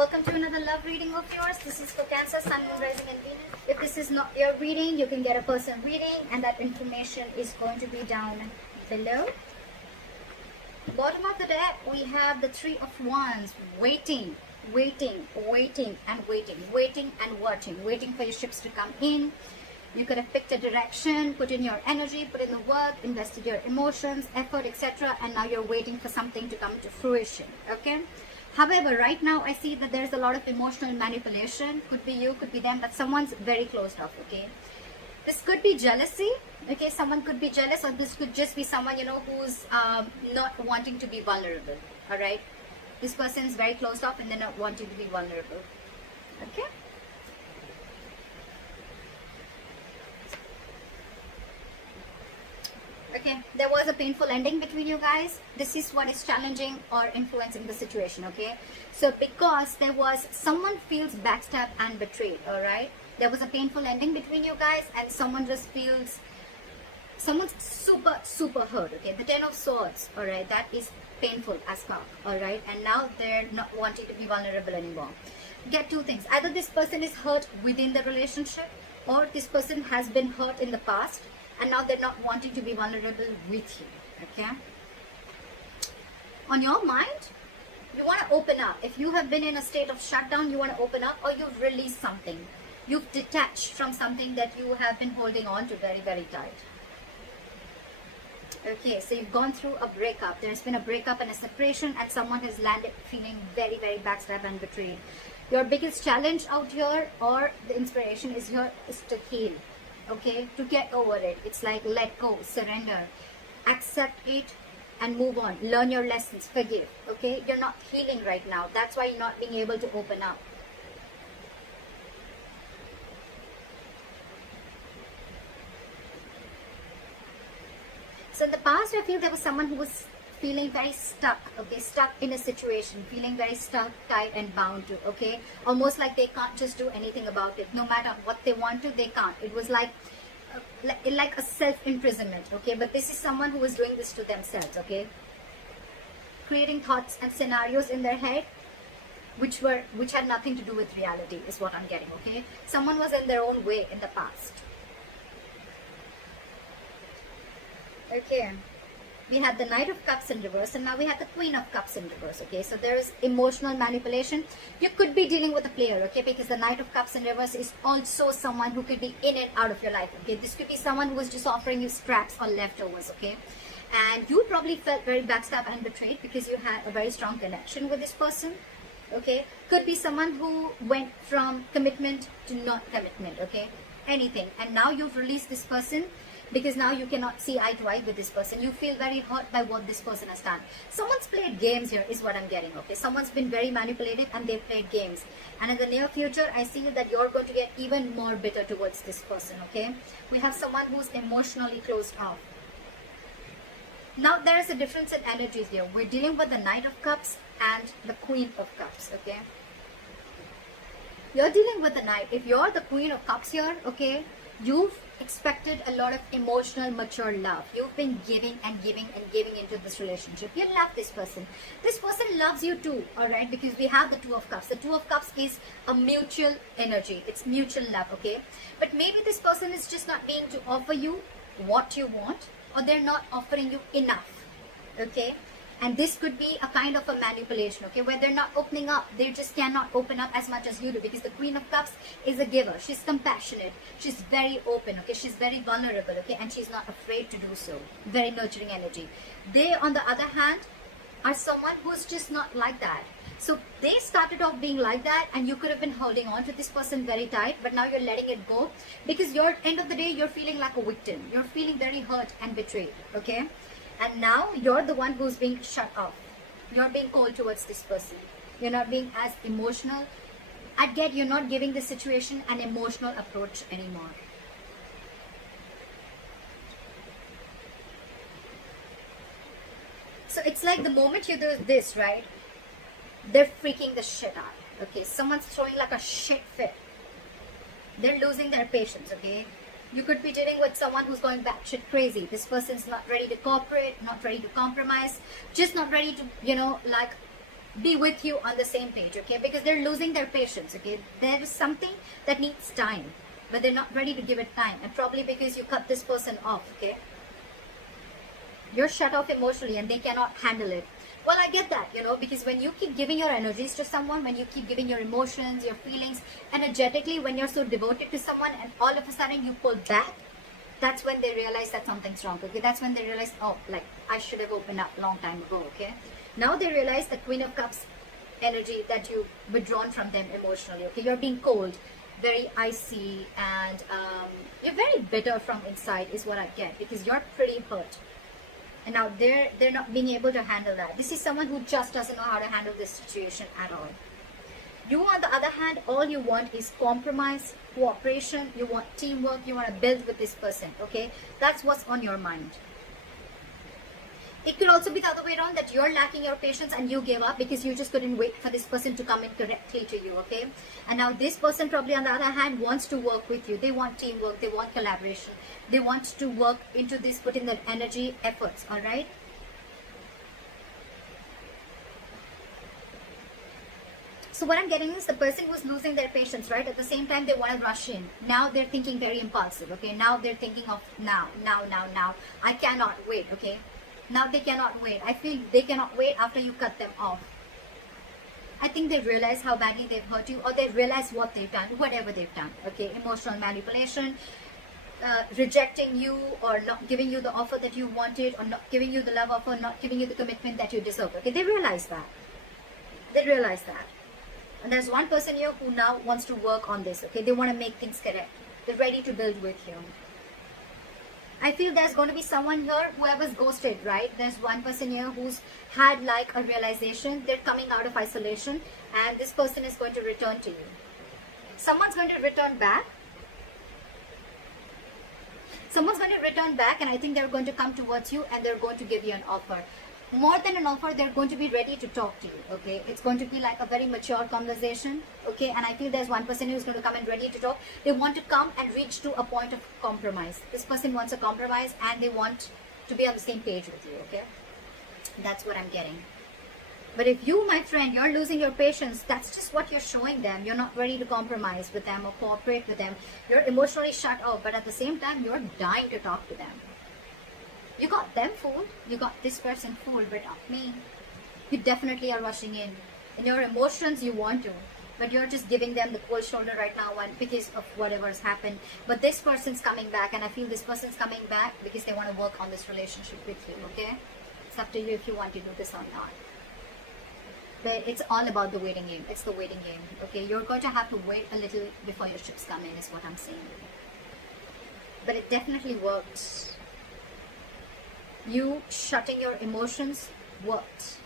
welcome to another love reading of yours. This is for Cancer, Sun, Moon, Rising and Venus. If this is not your reading, you can get a personal reading and that information is going to be down below. Bottom of the deck, we have the Three of Wands. Waiting and waiting for your ships to come in. You could have picked a direction, put in your energy, put in the work, invested your emotions, effort, etc. And now you're waiting for something to come to fruition, okay? However, right now I see that there's a lot of emotional manipulation. Could be you, could be them, but someone's very closed off, okay? This could be jealousy, okay? Someone could be jealous, or this could just be someone, you know, who's not wanting to be vulnerable, all right? This person is very closed off and they're not wanting to be vulnerable, okay? Okay, there was a painful ending between you guys. This is what is challenging or influencing the situation, okay? So because there was, someone feels backstabbed and betrayed, all right? There was a painful ending between you guys and someone just feels, someone's super hurt, okay? The Ten of Swords, all right? That is painful as fuck, all right? And now they're not wanting to be vulnerable anymore. Get two things. Either this person is hurt within the relationship or this person has been hurt in the past and now they're not wanting to be vulnerable with you, okay? On your mind, you want to open up. If you have been in a state of shutdown, you want to open up, or you've released something. You've detached from something that you have been holding on to very tight. Okay, so you've gone through a breakup. There's been a breakup and a separation and someone has landed feeling very backstabbed and betrayed. Your biggest challenge out here, or the inspiration is here, is to heal. Okay, to get over it. It's like let go, surrender, accept it and move on. Learn your lessons, forgive. Okay, you're not healing right now. That's why you're not being able to open up. So in the past, I feel there was someone who was feeling very stuck, okay, stuck in a situation, feeling very stuck, tight and bound to, okay, almost like they can't just do anything about it. No matter what they want to, they can't. It was like a self-imprisonment, okay, but this is someone who was doing this to themselves, okay, creating thoughts and scenarios in their head which had nothing to do with reality is what I'm getting, okay. Someone was in their own way in the past. Okay, we had the Knight of Cups in reverse and now we have the Queen of Cups in reverse, okay. So there is emotional manipulation. You could be dealing with a player, okay, because the Knight of Cups in reverse is also someone who could be in and out of your life, okay. This could be someone who is just offering you scraps or leftovers, okay. And you probably felt very backstabbed and betrayed because you had a very strong connection with this person, okay. Could be someone who went from commitment to not commitment, okay, anything. And now you've released this person because now you cannot see eye to eye with this person. You feel very hurt by what this person has done. Someone's played games here is what I'm getting, okay. Someone's been very manipulative and they've played games. And in the near future, I see that you're going to get even more bitter towards this person, okay. We have someone who's emotionally closed off. Now there is a difference in energies here. We're dealing with the Knight of Cups and the Queen of Cups, okay. You're dealing with the Knight. If you're the Queen of Cups here, okay, you've expected a lot of emotional, mature love. You've been giving and giving into this relationship. You love this person. This person loves you too, all right, because we have the Two of Cups. The Two of Cups is a mutual energy. It's mutual love, okay. But maybe this person is just not being to offer you what you want, or they're not offering you enough, okay. And this could be a kind of a manipulation, okay, where they're not opening up. They just cannot open up as much as you do because the Queen of Cups is a giver. She's compassionate. She's very open, okay. She's very vulnerable, okay, and she's not afraid to do so. Very nurturing energy. They, on the other hand, are someone who's just not like that. So they started off being like that and you could have been holding on to this person very tight, but now you're letting it go because you're, end of the day, you're feeling like a victim. You're feeling very hurt and betrayed, okay. And now you're the one who's being shut off. You're being cold towards this person. You're not being as emotional. I get you're not giving the situation an emotional approach anymore. So it's like the moment you do this, right? They're freaking the shit out. Okay, someone's throwing like a shit fit. They're losing their patience, okay? You could be dealing with someone who's going batshit crazy. This person's not ready to cooperate, not ready to compromise, just not ready to, you know, like be with you on the same page, okay? Because they're losing their patience, okay? There is something that needs time, but they're not ready to give it time. And probably because you cut this person off, okay? You're shut off emotionally and they cannot handle it. Well, I get that, you know, because when you keep giving your energies to someone, when you keep giving your emotions, your feelings, energetically, when you're so devoted to someone and all of a sudden you pull back, that's when they realize that something's wrong, okay? That's when they realize, oh, like, I should have opened up a long time ago, okay? Now they realize the Queen of Cups energy that you've withdrawn from them emotionally, okay? You're being cold, very icy, and you're very bitter from inside is what I get, because you're pretty hurt. And now they're not being able to handle that. This is someone who just doesn't know how to handle this situation at all. You, on the other hand, all you want is compromise, cooperation, you want teamwork, you want to build with this person, okay? That's what's on your mind. It could also be the other way around, that you're lacking your patience and you gave up because you just couldn't wait for this person to come in correctly to you, okay? And now this person probably on the other hand wants to work with you. They want teamwork, they want collaboration. They want to work into this, put in their energy, efforts, all right? So what I'm getting is the person who's losing their patience, right? At the same time, they want to rush in. Now they're thinking very impulsive, okay? Now they're thinking of now. I cannot wait, okay? Now they cannot wait. I feel they cannot wait after you cut them off. I think they realize how badly they've hurt you, or they realize what they've done, whatever they've done, okay? Emotional manipulation, rejecting you, or not giving you the offer that you wanted, or not giving you the love offer, not giving you the commitment that you deserve, okay? They realize that. They realize that. And there's one person here who now wants to work on this, okay? They want to make things correct. They're ready to build with you. I feel there's going to be someone here, whoever's ghosted, right? There's one person here who's had like a realization. They're coming out of isolation and this person is going to return to you. Someone's going to return back. Someone's going to return back, and I think they're going to come towards you and they're going to give you an offer. More than an offer, they're going to be ready to talk to you, okay? It's going to be like a very mature conversation, okay? And I feel there's one person who's going to come and ready to talk. They want to come and reach to a point of compromise. This person wants a compromise and they want to be on the same page with you, okay? That's what I'm getting. But if you, my friend, you're losing your patience, that's just what you're showing them. You're not ready to compromise with them or cooperate with them. You're emotionally shut off, but at the same time, you're dying to talk to them. You got them fooled, you got this person fooled, but not me. You definitely are rushing in. In your emotions, you want to, but you're just giving them the cold shoulder right now because of whatever's happened. But this person's coming back, and I feel this person's coming back because they want to work on this relationship with you, okay? It's up to you if you want to do this or not. But it's all about the waiting game. It's the waiting game, okay? You're going to have to wait a little before your ships come in, is what I'm saying. But it definitely works. You shutting your emotions worked.